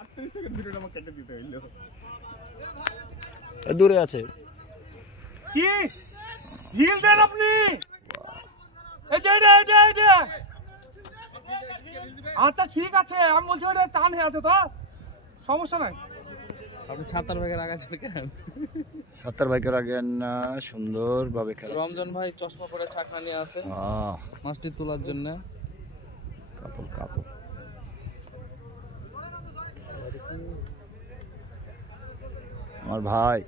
38 second ভিডিওটা আমাকে কেটে দিতে হইলো। দূরে আছে কি হিল দেন আপনি? এই যে এটা আচ্ছা ঠিক আছে, আমি বলছি ওটা টান হয়ে আছে তো সমস্যা নাই। আপনি ৭৭ ভাগের আগে ছিল কেন? ৭০ ভাইকের আগে না, সুন্দরভাবে খেলা। রমজান ভাই চশমা পরে ছাকনা নিয়ে আছে মাছটি তোলার জন্য। কাতল কাতল আমার ভাই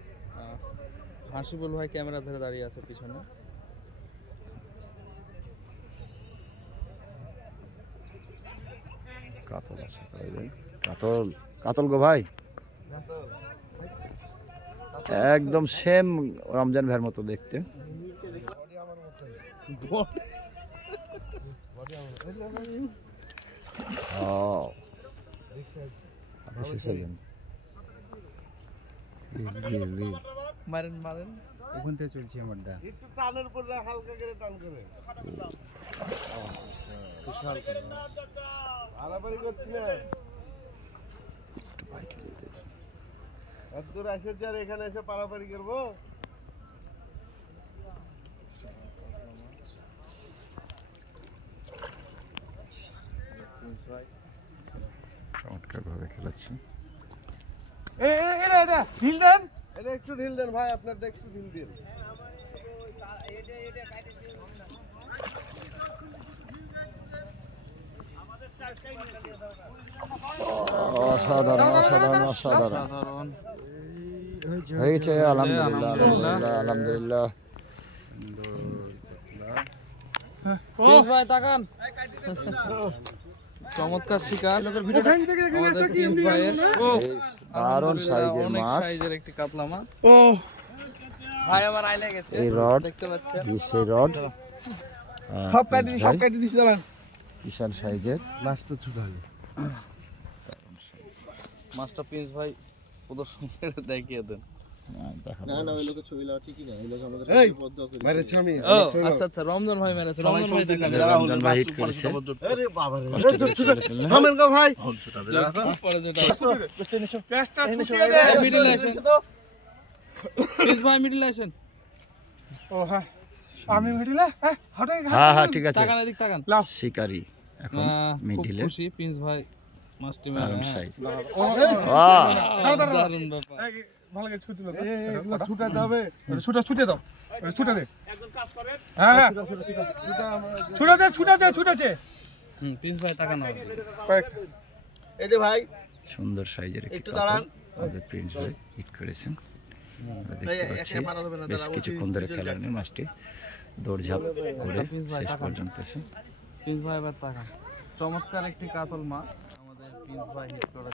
হাসিবুল ভাই ক্যামেরা ধরে দাঁড়িয়ে আছে পিছনে। কাতল আছে ভাই, কাতল কাতল গো ভাই, একদম সেম রমজান ভাইয়ের মতো দেখতে। মারেন মারেন ওখান থেকে চলছে আমারটা একটু টানের উপর হালকা করে টান করে আলাপারি করছি না একটু ভাই খেলে দে। এত দূর এসেছি আর এখানে এসে পারাপারি করবো? চমৎকার ভাবে খেলাচ্ছি। এটা ঢিল দেন, এটা একটু ঢিল দেন ভাই, আপনারটা একটু ঢিল দিন। অসাধারণ অসাধারণ অসাধারণ হয়েছে। আলহামদুলিল্লাহ আলহামদুলিল্লাহ আলহামদুলিল্লাহ। ভাই তাকান, চমৎকার শিকার দারুণ সাইজের মাছ, সাইজের একটি কাতলা মাছ। ভাই আমার আইলে গেছে, এই রড দেখতে পাচ্ছেন, সেই রড সব কাটি দিছি দাঁড়ান। বিশাল সাইজের মাছটা ছোট হলো, মাছটা প্রিন্স ভাই প্রদর্শন করে দেখিয়ে দেন। না না ওই লোকের ছবি লাও ঠিকই না, এই লোক আমাদের পদ্ম করে মেরেছে। আমি আচ্ছা আচ্ছা রমজান ভাই মেরেছে, রমজান ভাই দেখলাম রমজান ভাই হিট করেছে। আরে বাবা রে থামেন গো ভাই, পরে যেটা পেস্টটা ছুটিয়ে দে। মিডল আসেন প্রিন্স ভাই, মিডল আসেন। ও হ্যাঁ আমি মিডিলে, হ্যাঁ হটে হ্যাঁ হ্যাঁ ঠিক আছে। তাকান এদিক তাকান, শিকারি এখন মিডিলে, খুশি প্রিন্স ভাই মাছটি দারুণ মেরে। সাইজ। দারুণ ব্যাপার। ভালো করে ছুটি দাও, এগুলো ছুটাতে হবে, ছুটে দাও, ছুটে দে একজন কাজ করেন। হ্যাঁ হ্যাঁ ছুটাছে। প্রিন্স ভাই তাকান, এই যে ভাই সুন্দর সাইজের একটু দাঁড়ান, আমাদের প্রিন্স ভাই হিট করেছেন। দেখতে পাচ্ছি বেশ কিছুক্ষণ ধরে খেলা নিয়ে মাছটি দৌড়ঝাঁপ করে শেষ পর্যন্ত এসে। প্রিন্স ভাই এবার তাকান, চমৎকার একটি কাতল মাছ আমাদের প্রিন্স ভাই হিট করে।